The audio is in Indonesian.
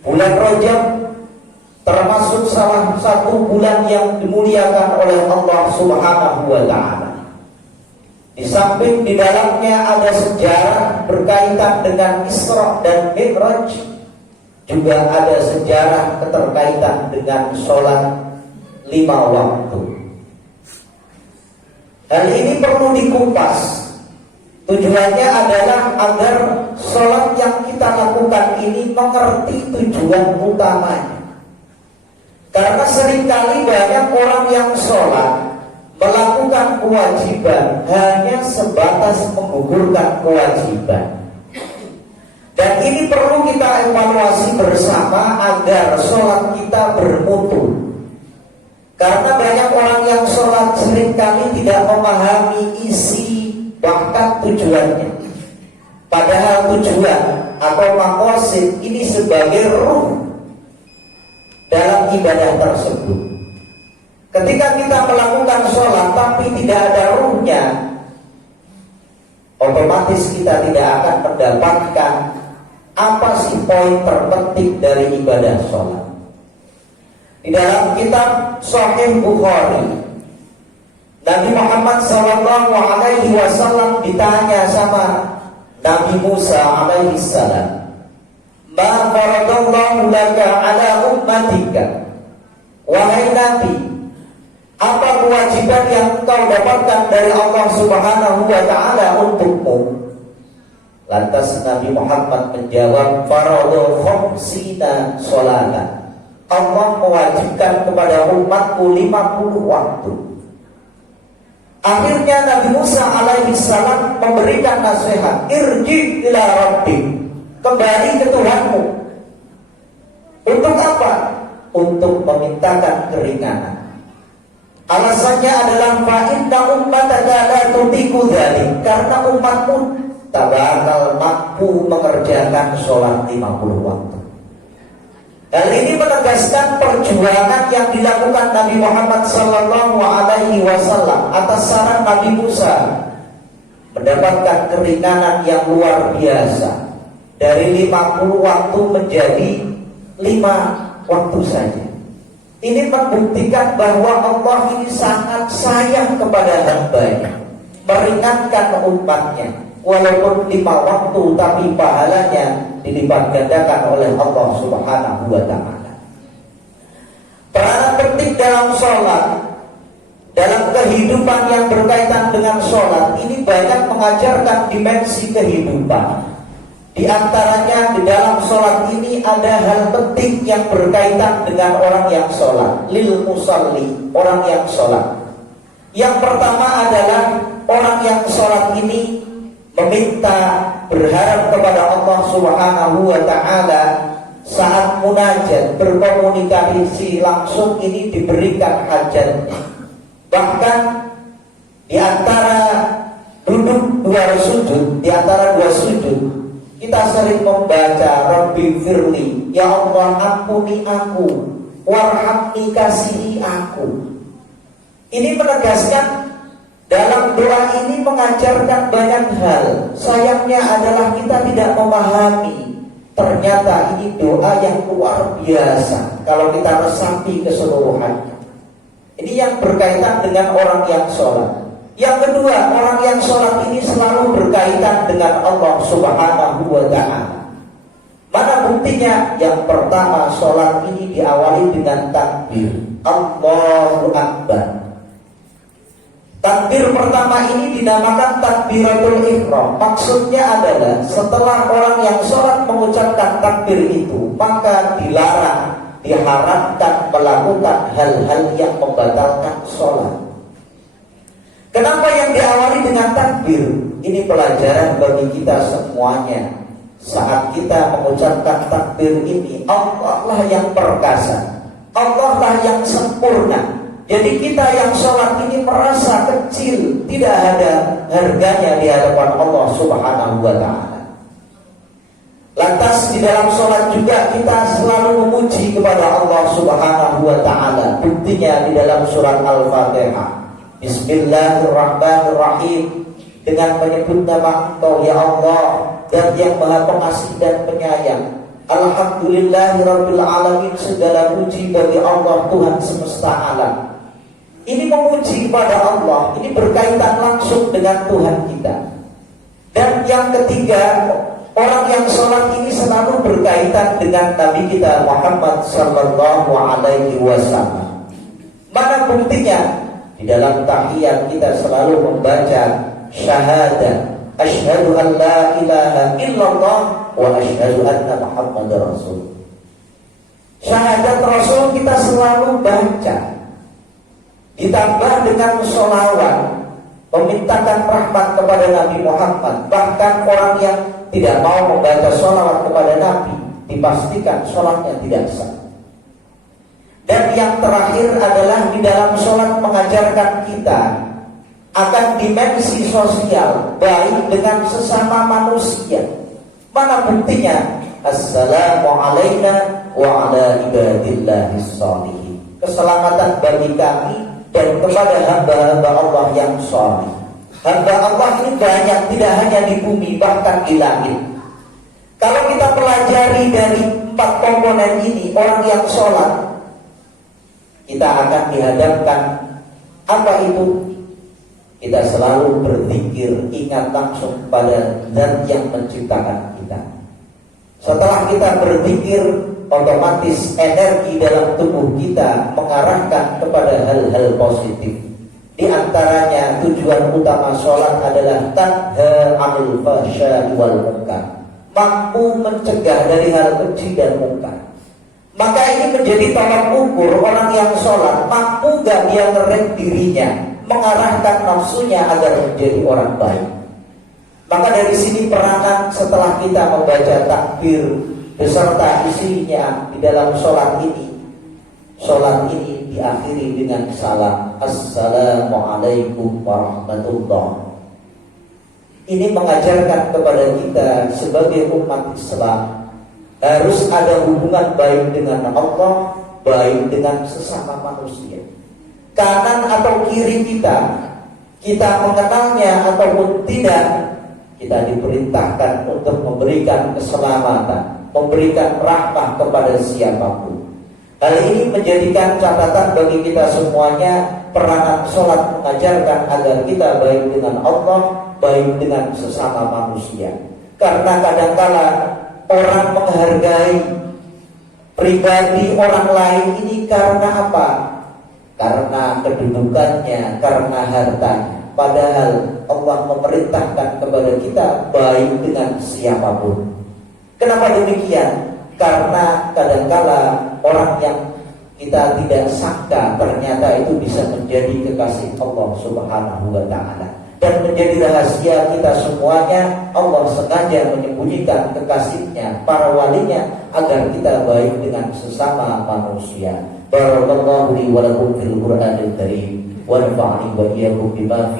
Bulan Rajab termasuk salah satu bulan yang dimuliakan oleh Allah Subhanahu wa Ta'ala. Di samping di dalamnya ada sejarah berkaitan dengan Isra dan Mi'raj, juga ada sejarah keterkaitan dengan sholat 5 waktu. Hal ini perlu dikupas. Tujuannya adalah agar sholat yang kita lakukan ini mengerti tujuan utamanya. Karena seringkali banyak orang yang sholat melakukan kewajiban hanya sebatas menggugurkan kewajiban. Dan ini perlu kita evaluasi bersama agar sholat kita bermutu. Karena banyak orang yang sholat seringkali tidak memahami isi bahkan tujuannya. Padahal tujuan atau maqasid ini sebagai ruh dalam ibadah tersebut. Ketika kita melakukan sholat tapi tidak ada ruhnya, otomatis kita tidak akan mendapatkan apa sih poin terpenting dari ibadah sholat. Di dalam kitab Sahih Bukhari, Nabi Muhammad SAW ditanya sama Nabi Musa alaihi salam, "Ma faradallahu laka ala ummatika?" Wahai Nabi, apa kewajiban yang engkau dapatkan dari Allah Subhanahu wa Ta'ala untukmu? Lantas Nabi Muhammad menjawab, "Faradul khamsina sholatan." Allah mewajibkan kepada umatku 50 waktu. Akhirnya Nabi Musa alaihi salam memberikan nasihat, "Irji ila rabbik." Kembali ke Tuhanmu. Untuk apa? Untuk memintakan keringanan. Alasannya adalah fa inna ummataka la tutiqu dzalik, karena umatmu tak bakal mampu mengerjakan sholat 50 waktu. Hal ini menegaskan perjuangan yang dilakukan Nabi Muhammad SAW atas saran Nabi Musa, mendapatkan keringanan yang luar biasa dari 50 waktu menjadi 5 waktu saja. Ini membuktikan bahwa Allah ini sangat sayang kepada hambanya, meringankan umatnya. Walaupun 5 waktu, tapi pahalanya dilipat gandakan oleh Allah Subhanahu wa Ta'ala. Peranan penting dalam sholat, dalam kehidupan yang berkaitan dengan sholat, ini banyak mengajarkan dimensi kehidupan. Di antaranya di dalam sholat ini ada hal penting yang berkaitan dengan orang yang sholat. Lil musalli, orang yang sholat. Yang pertama adalah orang yang sholat ini meminta, berharap kepada Allah Subhanahu wa Ta'ala saat munajat, berkomunikasi langsung ini diberikan hajatnya. Bahkan di antara duduk di antara dua sujud, kita sering membaca Rabbi firli, ya Allah ampuni aku, warhamni kasihi aku. Ini menegaskan dalam doa ini mengajarkan banyak hal. Sayangnya adalah kita tidak memahami. Ternyata ini doa yang luar biasa kalau kita resapi keseluruhannya. Ini yang berkaitan dengan orang yang sholat. Yang kedua, orang yang sholat ini selalu berkaitan dengan Allah Subhanahu wa Ta'ala. Mana buktinya? Yang pertama, sholat ini diawali dengan takbir, Allahu Akbar. Takbir pertama ini dinamakan takbiratul ihram. Maksudnya adalah setelah orang yang sholat mengucapkan takbir itu, maka dilarang, diharamkan melakukan hal-hal yang membatalkan sholat. Kenapa yang diawali dengan takbir? Ini pelajaran bagi kita semuanya. Saat kita mengucapkan takbir ini, Allah lah yang perkasa, Allah lah yang sempurna. Jadi kita yang sholat ini merasa kecil, tidak ada harganya di hadapan Allah Subhanahu wa Ta'ala. Lantas di dalam sholat juga kita selalu memuji kepada Allah Subhanahu wa Ta'ala. Buktinya di dalam surat Al-Fatihah, Bismillahirrahmanirrahim, dengan menyebut nama Engkau ya Allah, dan yang Maha Pengasih dan Penyayang. Alhamdulillahirabbil alamin, segala puji bagi Allah Tuhan semesta alam. Ini memuji kepada Allah, ini berkaitan langsung dengan Tuhan kita. Dan yang ketiga, orang yang sholat ini selalu berkaitan dengan Nabi kita Muhammad sallallahu alaihi wasallam. Mana buktinya? Di dalam tahiyat kita selalu membaca syahadat, asyhadu an la ilaha illallah wa asyhadu anna Muhammadar Rasul. Syahadat Rasul kita selalu baca, ditambah dengan sholawat, memintakan rahmat kepada Nabi Muhammad. Bahkan orang yang tidak mau membaca sholawat kepada Nabi, dipastikan sholatnya tidak sah. Dan yang terakhir adalah di dalam sholat mengajarkan kita akan dimensi sosial, baik dengan sesama manusia. Mana buktinya? Assalamualaikum wa ala ibadillahis sholihin. Keselamatan bagi kami dan kepada hamba-hamba Allah yang sholih. Hamba Allah ini banyak, tidak hanya di bumi, bahkan di langit. Kalau kita pelajari dari 4 komponen ini, orang yang sholat, kita akan dihadapkan apa itu? Kita selalu berzikir, ingat langsung pada Zat yang menciptakan kita. Setelah kita berzikir, otomatis energi dalam tubuh kita mengarahkan kepada hal-hal positif. Di antaranya tujuan utama sholat adalah tanha 'anil fahsya'i wal munkar, mampu mencegah dari hal keji dan munkar. Maka ini menjadi tolak ukur orang yang sholat, mampu gak dia ngerem dirinya, mengarahkan nafsunya agar menjadi orang baik. Maka dari sini peranan setelah kita membaca takbir beserta isinya di dalam sholat ini diakhiri dengan salam, Assalamualaikum warahmatullahi. Ini mengajarkan kepada kita sebagai umat Islam harus ada hubungan baik dengan Allah, baik dengan sesama manusia. Kanan atau kiri kita mengenalnya ataupun tidak, kita diperintahkan untuk memberikan keselamatan, memberikan rahmah kepada siapapun. Hal ini menjadikan catatan bagi kita semuanya. Peranan sholat mengajarkan agar kita baik dengan Allah, baik dengan sesama manusia. Karena kadangkala orang menghargai pribadi orang lain ini karena apa? Karena kedudukannya, karena hartanya. Padahal Allah memerintahkan kepada kita baik dengan siapapun. Kenapa demikian? Karena kadangkala orang yang kita tidak sangka ternyata itu bisa menjadi kekasih Allah Subhanahu wa ta'ala. Dan menjadi rahasia kita semuanya, Allah sengaja menyembunyikan kekasihnya, para walinya, agar kita baik dengan sesama manusia. Barakallahu li wa lakum fil Qur'anil Karim wa nafa'ani wa iyyakum bima